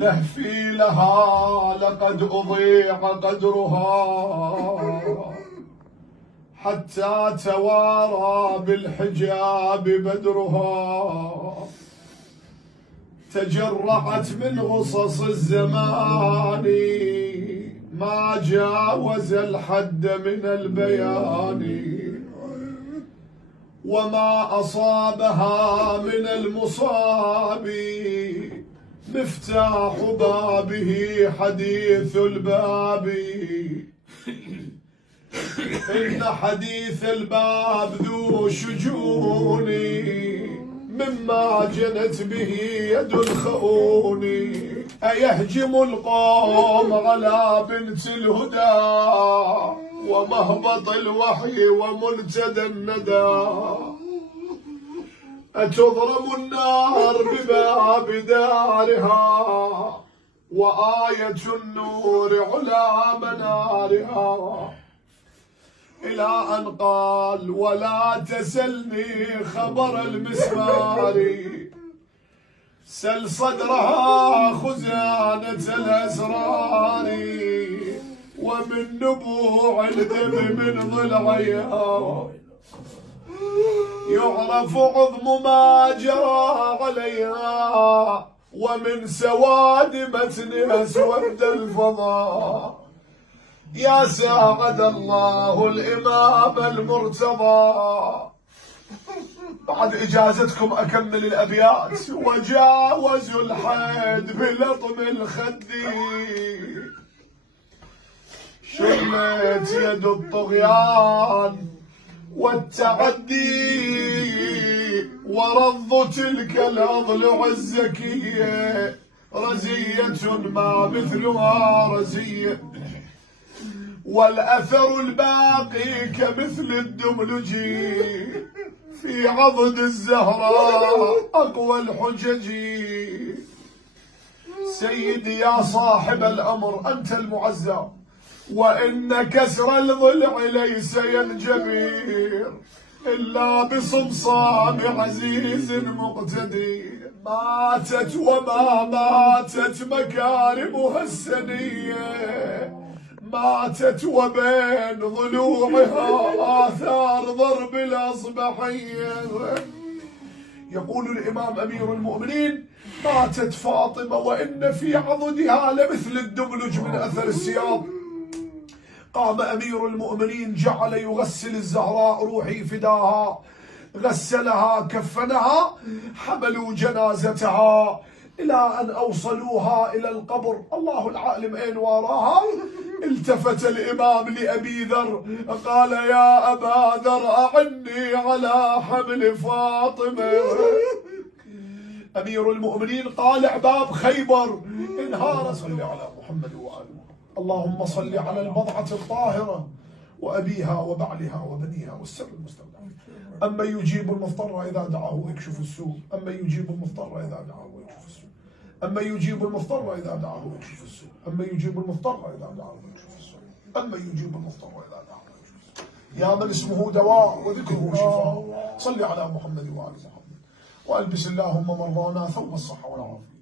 لهفي لها لقد أضيع قدرها حتى توارى بالحجاب بدرها. تجرعت من غصص الزمان ما جاوز الحد من البيان، وما أصابها من المصاب مفتاح بابه حديث الباب. إن حديث الباب ذو شجون مما جنت به يد الخؤون. أيهجم القوم على بنت الهدى ومهبط الوحي ومنتدى الندى. أتضرم النار بباب دارها وآية النور على منارها. إلى أن قال ولا تسلني خبر المسمار، سل صدرها خزانة الأسرار. ومن نبوع الدم من ضلعها يعرف عظم ما جرى عليها. ومن سواد متنها اسود الفضاء. يا ساعد الله الإمام المرتضى. بعد إجازتكم أكمل الأبيات. وجاوزوا الحد بلطم الخد، شلت يد الطغيان والتعدي، ورض تلك الأضلع الزكية رزية ما مثلها رزية. والأثر الباقي كمثل الدملج في عضد الزهراء أقوى الحجج. سيدي يا صاحب الأمر أنت المعزى، وإن كسر الضلع ليس ينجبر إلا بصمصام عزيز مقتدي. ماتت وما ماتت مكارمها السنية، ماتت وبين ضلوعها آثار ضرب الأصبحية. يقول الإمام أمير المؤمنين ماتت فاطمة وإن في عضدها لمثل الدبلج من أثر السياط. قام أمير المؤمنين جعل يغسل الزهراء روحي فداها، غسلها كفنها، حملوا جنازتها إلى أن أوصلوها إلى القبر. الله العالم أين واراها. التفت الإمام لأبي ذر قال يا أبا ذر أعني على حمل فاطمة. أمير المؤمنين قال باب خيبر انهار. صل على محمد وآله. اللهم صل على البضعة الطاهرة وأبيها وبعلها وبنيها والسر المستودع. أما يجيب المضطر إذا دعاه ويكشف السوء. أما يجيب المضطر إذا دعاه ويكشف السوء. أما يجيب المضطر إذا دعاه ويكشف السوء. أما يجيب المضطر إذا دعاه ويكشف السوء. أما يجيب المضطر إذا دعاه ويكشف السوء. يا من اسمه دواء وذكره شفاء. صل على محمد وآل محمد. وألبس اللهم مرضانا ثوب الصحة والعافية.